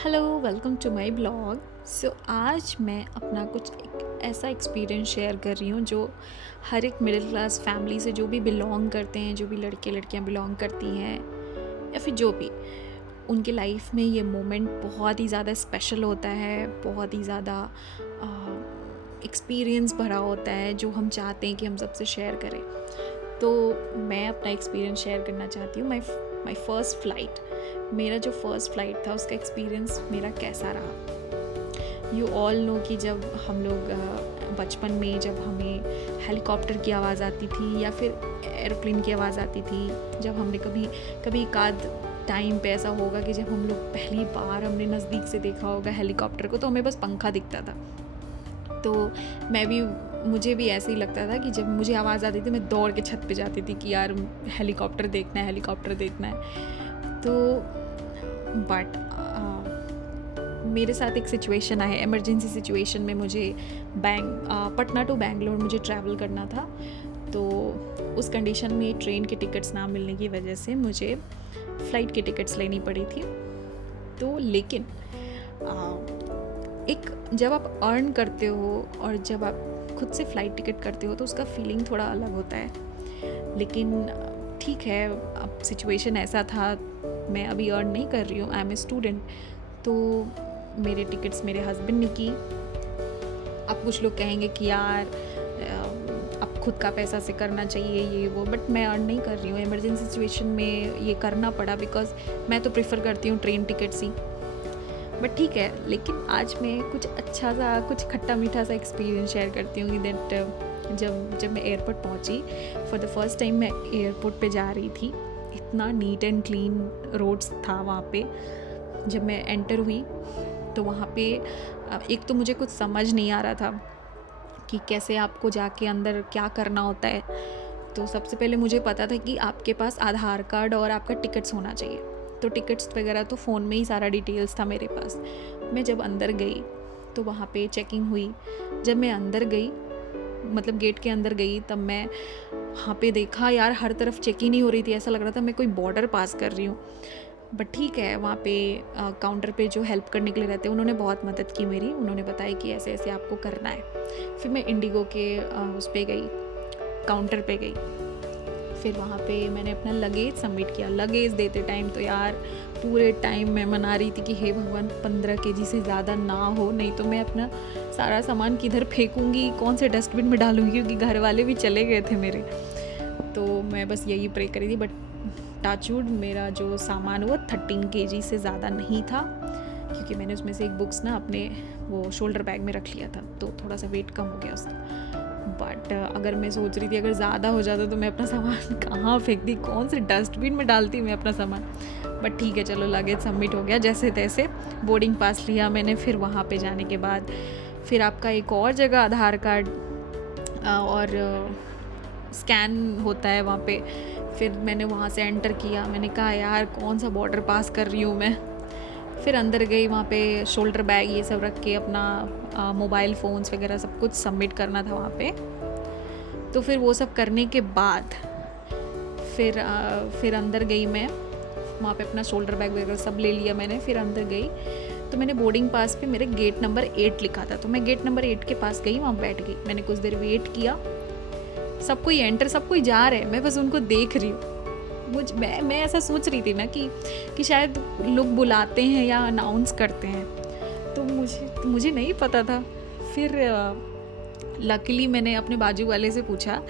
Hello, welcome to my blog. आज मैं अपना कुछ एक ऐसा एक्सपीरियंस शेयर कर रही हूँ जो हर एक मिडिल क्लास फैमिली से जो भी बिलोंग करते हैं, जो भी लड़के लड़कियाँ बिलोंग करती हैं या फिर जो भी, उनके लाइफ में ये मोमेंट बहुत ही ज़्यादा स्पेशल होता है, बहुत ही ज़्यादा एक्सपीरियंस भरा होता है, जो हम चाहते हैं कि हम सबसे शेयर करें। तो मैं अपना एक्सपीरियंस शेयर करना चाहती हूँ। माई फ़र्स्ट फ़्लाइट, मेरा जो फ़र्स्ट फ़्लाइट था उसका एक्सपीरियंस मेरा कैसा रहा। यू ऑल नो कि जब हम लोग बचपन में जब हमें हेलीकॉप्टर की आवाज़ आती थी या फिर एरोप्लेन की आवाज़ आती थी, जब हमने कभी एक आध टाइम पे ऐसा होगा कि जब हम लोग पहली बार हमने नज़दीक से देखा होगा हेलीकॉप्टर को, तो हमें बस पंखा दिखता था। तो मुझे भी ऐसे ही लगता था कि जब मुझे आवाज़ आती थी मैं दौड़ के छत पे जाती थी कि यार हेलीकॉप्टर देखना है, हेलीकॉप्टर देखना है। तो बट मेरे साथ एक सिचुएशन आया, इमरजेंसी सिचुएशन में मुझे पटना टू बैंगलोर मुझे ट्रैवल करना था। तो उस कंडीशन में ट्रेन के टिकट्स ना मिलने की वजह से मुझे फ़्लाइट की टिकट्स लेनी पड़ी थी। तो लेकिन एक जब आप अर्न करते हो और जब आप खुद से फ़्लाइट टिकट करते हो तो उसका फीलिंग थोड़ा अलग होता है। लेकिन ठीक है, अब सिचुएशन ऐसा था, मैं अभी अर्न नहीं कर रही हूँ, आई एम ए स्टूडेंट। तो मेरे टिकट्स मेरे हस्बैंड ने की। अब कुछ लोग कहेंगे कि यार अब खुद का पैसा से करना चाहिए ये वो, बट मैं अर्न नहीं कर रही हूँ। इमरजेंसी सिचुएशन में ये करना पड़ा बिकॉज मैं तो प्रेफर करती हूँ ट्रेन टिकट्स ही। बट ठीक है, लेकिन आज मैं कुछ अच्छा सा, कुछ खट्टा मीठा सा एक्सपीरियंस शेयर करती हूँ कि दैट जब मैं एयरपोर्ट पहुँची, फॉर द फर्स्ट टाइम मैं एयरपोर्ट पे जा रही थी। इतना नीट एंड क्लीन रोड्स था वहाँ पे। जब मैं एंटर हुई तो वहाँ पे एक तो मुझे कुछ समझ नहीं आ रहा था कि कैसे आपको जाके अंदर क्या करना होता है। तो सबसे पहले मुझे पता था कि आपके पास आधार कार्ड और आपका टिकट्स होना चाहिए। तो टिकट्स वगैरह तो फ़ोन में ही सारा डिटेल्स था मेरे पास। मैं जब अंदर गई तो वहाँ पे चेकिंग हुई। जब मैं अंदर गई, मतलब गेट के अंदर गई, तब मैं वहाँ पे देखा यार हर तरफ चेकिंग नहीं हो रही थी, ऐसा लग रहा था मैं कोई बॉर्डर पास कर रही हूँ। बट ठीक है, वहाँ पे काउंटर पे जो हेल्प करने के लिए रहते हैं उन्होंने बहुत मदद की मेरी। उन्होंने बताया कि ऐसे ऐसे आपको करना है। फिर मैं इंडिगो के उस पर गई, काउंटर पे गई। फिर वहाँ पे मैंने अपना लगेज सबमिट किया। लगेज देते टाइम तो यार पूरे टाइम मैं मना रही थी कि हे भगवान 15 केजी से ज़्यादा ना हो, नहीं तो मैं अपना सारा सामान किधर फेंकूँगी, कौन से डस्टबिन में डालूँगी, क्योंकि घर वाले भी चले गए थे मेरे। तो मैं बस यही प्रे करी थी। बट टाचवुड मेरा जो सामान हुआ 13 केजी से ज़्यादा नहीं था, क्योंकि मैंने उसमें से एक बुक्स ना अपने वो शोल्डर बैग में रख लिया था, तो थोड़ा सा वेट कम हो गया उसका। बट अगर मैं सोच रही थी अगर ज़्यादा हो जाता तो मैं अपना सामान कहाँ फेंकती, कौन से डस्टबिन में डालती मैं अपना सामान। बट ठीक है, चलो लगेज सबमिट हो गया जैसे तैसे। बोर्डिंग पास लिया मैंने। फिर वहाँ पे जाने के बाद फिर आपका एक और जगह आधार कार्ड और स्कैन होता है वहाँ पे। फिर मैंने वहाँ से एंटर किया। मैंने कहा यार कौन सा बॉर्डर पास कर रही हूँ मैं। फिर अंदर गई, वहाँ पे शोल्डर बैग ये सब रख के अपना मोबाइल फ़ोन्स वगैरह सब कुछ सबमिट करना था वहाँ पे। तो फिर वो सब करने के बाद फिर अंदर गई मैं। वहाँ पे अपना शोल्डर बैग वगैरह सब ले लिया मैंने। फिर अंदर गई तो मैंने बोर्डिंग पास पे मेरे गेट नंबर 8 लिखा था, तो मैं गेट नंबर 8 के पास गई, वहाँ बैठ गई। मैंने कुछ देर वेट किया। सब कोई एंटर, सब कोई जा रहे हैं, मैं बस उनको देख रही हूँ। मैं ऐसा सोच रही थी ना कि शायद लोग बुलाते हैं या अनाउंस करते हैं, तो मुझे नहीं पता था। फिर लकीली मैंने अपने बाजू वाले से पूछा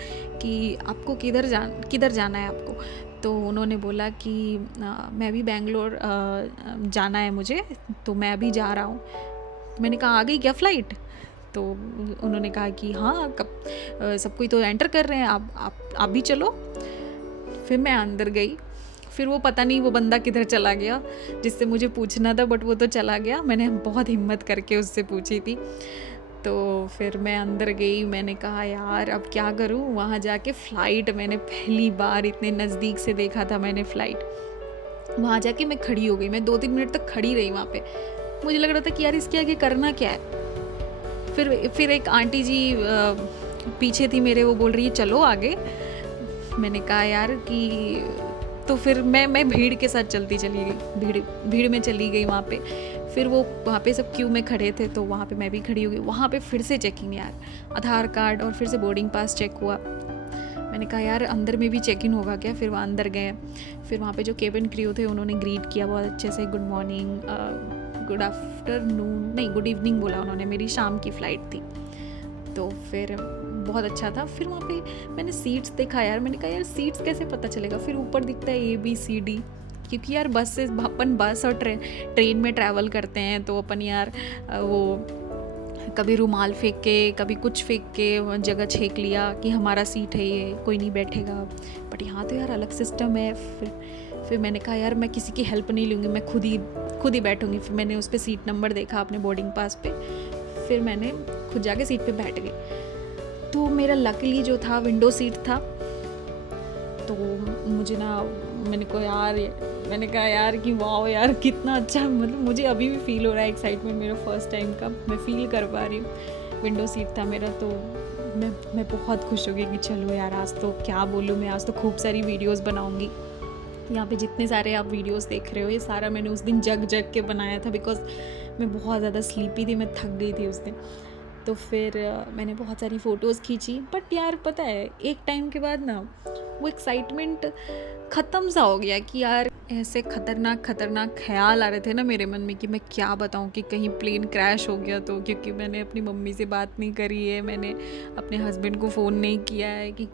कि आपको किधर जाना है आपको। तो उन्होंने बोला कि मैं अभी बैंगलोर जाना है मुझे, तो मैं अभी जा रहा हूँ। मैंने कहा आ गई क्या फ़्लाइट? तो उन्होंने कहा कि हाँ, कब सब कोई तो एंटर कर रहे हैं, आप भी चलो। फिर मैं अंदर गई। फिर वो पता नहीं वो बंदा किधर चला गया जिससे मुझे पूछना था, बट वो तो चला गया। मैंने बहुत हिम्मत करके उससे पूछी थी। तो फिर मैं अंदर गई। मैंने कहा यार अब क्या करूँ। वहाँ जाके फ़्लाइट मैंने पहली बार इतने नज़दीक से देखा था मैंने फ़्लाइट। वहाँ जाके मैं खड़ी हो गई। मैं 2-3 मिनट तक खड़ी रही वहाँ पे। मुझे लग रहा था कि यार इसके आगे करना क्या है। फिर एक आंटी जी पीछे थी मेरे, वो बोल रही है चलो आगे। मैंने कहा यार कि तो फिर मैं भीड़ के साथ चलती चली गई, भीड़ में चली गई वहाँ पे। फिर वो वहाँ पे सब क्यू में खड़े थे तो वहाँ पे मैं भी खड़ी हो गई। वहाँ पे फिर से चेकिंग यार, आधार कार्ड और फिर से बोर्डिंग पास चेक हुआ। मैंने कहा यार अंदर में भी चेक इन होगा क्या? फिर वहाँ अंदर गए। फिर वहाँ पे जो केबिन क्रू थे उन्होंने ग्रीट किया बहुत अच्छे से, गुड मॉर्निंग, गुड आफ्टरनून नहीं गुड इवनिंग बोला उन्होंने। मेरी शाम की फ़्लाइट थी तो फिर बहुत अच्छा था। फिर वहाँ पे मैंने सीट्स देखा यार, मैंने कहा यार सीट्स कैसे पता चलेगा? फिर ऊपर दिखता है ABCD, क्योंकि यार बस से अपन बस और ट्रेन में ट्रैवल करते हैं तो अपन यार वो कभी रुमाल फेंक के, कभी कुछ फेंक के जगह छेक लिया कि हमारा सीट है ये, कोई नहीं बैठेगा। बट यहाँ तो यार अलग सिस्टम है। फिर मैंने कहा यार मैं किसी की हेल्प नहीं लूँगी, मैं खुद ही बैठूँगी। फिर मैंने उस पर सीट नंबर देखा अपने बोर्डिंग पास पे, फिर मैंने खुद जाके सीट पे बैठ गई। तो मेरा लकीली जो था विंडो सीट था। तो मुझे ना मैंने कहा यार कि वाह यार कितना अच्छा, मतलब मुझे अभी भी फील हो रहा है एक्साइटमेंट मेरा फर्स्ट टाइम का, मैं फील कर पा रही हूँ। विंडो सीट था मेरा तो मैं बहुत खुश हो गई कि चलो यार आज तो क्या बोलूँ मैं, आज तो खूब सारी वीडियोस बनाऊँगी। यहाँ पे जितने सारे आप वीडियोस देख रहे हो ये सारा मैंने उस दिन जग के बनाया था, बिकॉज मैं बहुत ज़्यादा स्लीपी थी, मैं थक गई थी उस दिन। तो फिर मैंने बहुत सारी फ़ोटोज़ खींची। बट यार पता है एक टाइम के बाद ना वो एक्साइटमेंट ख़त्म सा हो गया कि यार ऐसे खतरनाक ख्याल आ रहे थे ना मेरे मन में कि मैं क्या बताऊँ कि कहीं प्लेन क्रैश हो गया तो, क्योंकि मैंने अपनी मम्मी से बात नहीं करी है, मैंने अपने हस्बैंड को फ़ोन नहीं किया है कि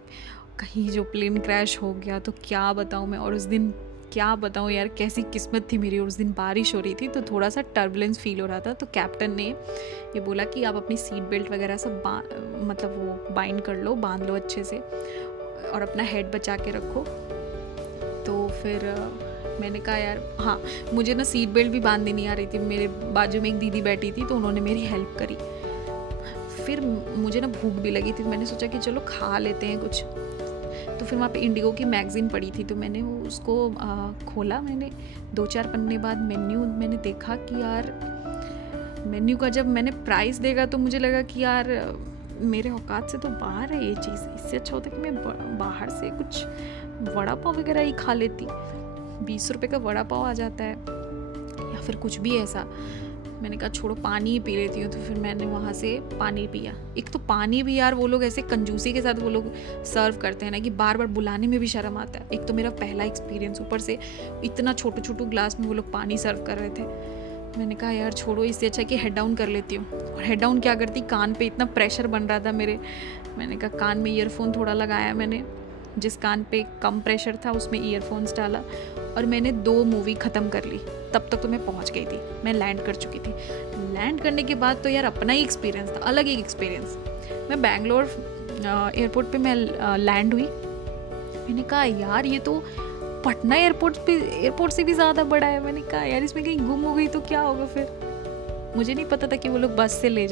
कहीं जो प्लेन क्रैश हो गया तो क्या बताऊँ मैं। और उस दिन क्या बताऊँ यार कैसी किस्मत थी मेरी, उस दिन बारिश हो रही थी तो थोड़ा सा टर्बुलेंस फील हो रहा था। तो कैप्टन ने ये बोला कि आप अपनी सीट बेल्ट वगैरह सब मतलब वो बाइंड कर लो, बांध लो अच्छे से और अपना हेड बचा के रखो। तो फिर मैंने कहा यार हाँ, मुझे ना सीट बेल्ट भी बांधनी नहीं आ रही थी। मेरे बाजू में एक दीदी बैठी थी तो उन्होंने मेरी हेल्प करी। फिर मुझे ना भूख भी लगी थी तो मैंने सोचा कि चलो खा लेते हैं कुछ। तो फिर वहाँ पे इंडिगो की मैगज़ीन पड़ी थी तो मैंने उसको खोला। मैंने 2-4 पन्ने बाद मेन्यू मैंने देखा कि यार मेन्यू का जब मैंने प्राइस देखा तो मुझे लगा कि यार मेरे औकात से तो बाहर है ये चीज़। इससे अच्छा होता कि मैं बाहर से कुछ वड़ा पाव वगैरह ही खा लेती। 20 रुपये का वड़ा पाव आ जाता है या फिर कुछ भी ऐसा। मैंने कहा छोड़ो पानी ही पी लेती हूँ। तो फिर मैंने वहाँ से पानी पिया। एक तो पानी भी यार वो लोग ऐसे कंजूसी के साथ वो लोग सर्व करते हैं ना कि बार बार बुलाने में भी शर्म आता है। एक तो मेरा पहला एक्सपीरियंस, ऊपर से इतना छोटू ग्लास में वो लोग पानी सर्व कर रहे थे। मैंने कहा यार छोड़ो, इससे अच्छा कि हेड डाउन कर लेती हूँ। और हेड डाउन क्या करती, कान पे इतना प्रेशर बन रहा था मेरे। मैंने कहा कान में ईयरफोन थोड़ा लगाया मैंने, जिस कान पे कम प्रेशर था उसमें ईयरफोन्स डाला और मैंने 2 मूवी ख़त्म कर ली। तब तक तो मैं पहुंच गई थी, मैं लैंड कर चुकी थी। लैंड करने के बाद तो यार अपना ही एक्सपीरियंस था, अलग ही एक्सपीरियंस। मैं बैंगलोर एयरपोर्ट पे मैं लैंड हुई। मैंने कहा यार ये तो पटना एयरपोर्ट से भी ज़्यादा बड़ा है। मैंने कहा यार इसमें कहीं गुम हो गई तो क्या होगा फिर। मुझे नहीं पता था कि वो लोग बस से ले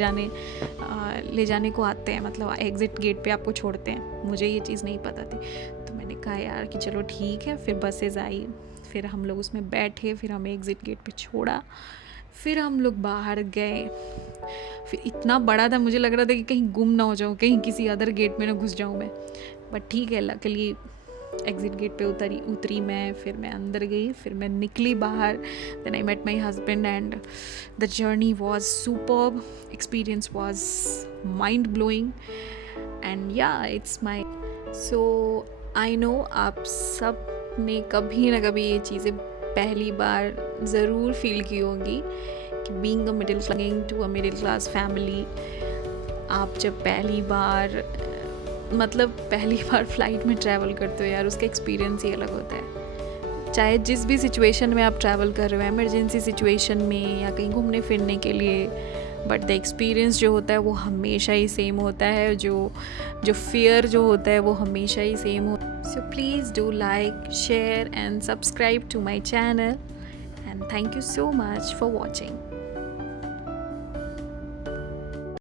जाने को आते हैं, मतलब एग्ज़िट गेट पे आपको छोड़ते हैं। मुझे ये चीज़ नहीं पता थी। तो मैंने कहा यार कि चलो ठीक है। फिर बसेज आई, फिर हम लोग उसमें बैठे, फिर हमें एग्ज़िट गेट पे छोड़ा, फिर हम लोग बाहर गए। फिर इतना बड़ा था, मुझे लग रहा था कि कहीं गुम ना हो जाऊँ, कहीं किसी अदर गेट में ना घुस जाऊँ मैं। बट ठीक है, लकीली एग्ज़िट गेट पे उतरी मैं। फिर मैं अंदर गई, फिर मैं निकली बाहर। Then I met my husband and the journey was superb. Experience was mind blowing and yeah it's my. So I know आप सब ने कभी ना कभी ये चीज़ें पहली बार ज़रूर फील की होंगी कि being a middle class family, आप जब पहली बार फ़्लाइट में ट्रैवल करते हो यार, उसका एक्सपीरियंस ही अलग होता है। चाहे जिस भी सिचुएशन में आप ट्रैवल कर रहे हो, इमरजेंसी सिचुएशन में या कहीं घूमने फिरने के लिए, बट द एक्सपीरियंस जो होता है वो हमेशा ही सेम होता है। जो फियर जो होता है वो हमेशा ही सेम होता है। So please do like, share and subscribe to my channel, and thank you so much for watching.